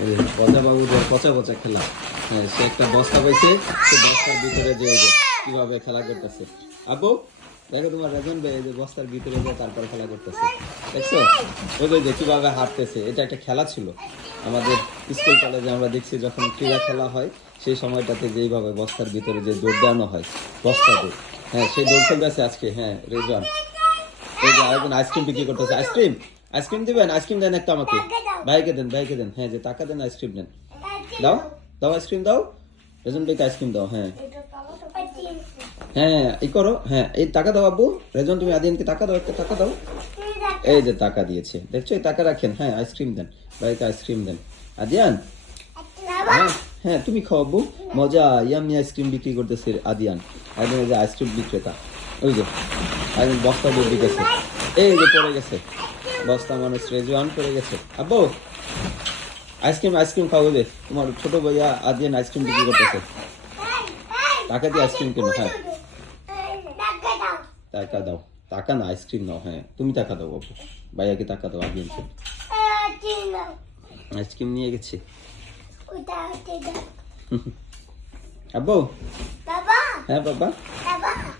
বাবুদের পচা পচা খেলা। হ্যাঁ সে একটা বস্তা পাইছে, সে বস্তার ভিতরে যে কীভাবে খেলা করতেছে। আপু, দেখো তোমার রাজন ভাই যে বস্তার ভিতরে যে তারপর খেলা করতেছে। দেখছ? ওই যে- কীভাবে হাঁটতেছে, এটা একটা খেলা ছিল। আমাদের স্কুল কলেজে আমরা দেখছি যখন ক্রীড়া খেলা হয়, সেই সময়টাতে যেইভাবে বস্তার ভিতরে যে দৌড় দেওয়ানো হয়, বস্তা দৌড়। হ্যাঁ সেই দৌড় খেলতেছে আজকে হ্যাঁ রেজন এই যে আরেকজন আইসক্রিম বিক্রি করতেছে আইসক্রিম আইসক্রিম দিবেন? আইসক্রিম দেন একটা আমাকে। ভাইকে দেন ভাইকে দেন। হ্যাঁ যে টাকা দেন আইসক্রিম দেন। দাও দাও আইসক্রিম দাও। রেজন ভাইকে আইসক্রিম দাও হ্যাঁ। হ্যাঁ এই করো হ্যাঁ এই টাকা দাও আব্বু। রেজন তুমি আদিয়ানকে টাকা দাও একটা টাকা দাও। এই যে টাকা দিয়েছে দেখছ? এই টাকা রাখেন হ্যাঁ আইসক্রিম দেন। ভাইকে আইসক্রিম দেন। আদিয়ান? হ্যাঁ হ্যাঁ তুমি খাও আব্বু। মজা ইয়ামি আইসক্রিম বিক্রি করতেছে আদিয়ান। এই যে আইসক্রিম বিক্রেতা। ওই যে একদম বস্তা দিয়ে দিতেছে এই যে পড়ে গেছে। বস্তা মানুষ রেজওয়ান করে গেছে। আব্বু আইসক্রিম আইসক্রিম খাব দে। তোমার ছোট ভাইয়া দিন আইসক্রিম বিক্রি করতেছে। টাকা দিয়ে আইসক্রিম কেন? হ্যাঁ। টাকা দাও। টাকা না আইসক্রিম নাও হ্যাঁ। তুমি টাকা দাও বাবু। ভাইয়াকে টাকা দাও আগে আইসক্রিম নিয়ে গেছে। আব্বু। হ্যাঁ বাবা।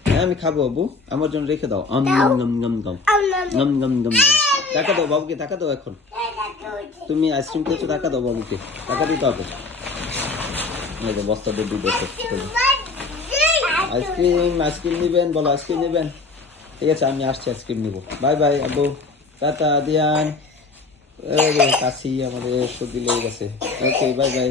হ্যাঁ আমি খাব আবু আমার জন্য রেখে দাও। আম গম গম গম গম গম গম গম। টাকা দাও বাবুকে, টাকা দাও এখন। তুমি আইসক্রিম খেয়েছো, টাকা দাও বাবুকে। টাকা দিতে হবে। বস্তা দিয়ে দিতেছে আইসক্রিম আইসক্রিম নিবেন, বলো আইসক্রিম নেবেন। ঠিক আছে, আমি আসছি, আইসক্রিম নিবো। বাই বাই, আব্বু। টাটা, দিয়ান। কাশি আমাদের সর্দি লেগে গেছে। Okay, bye bye.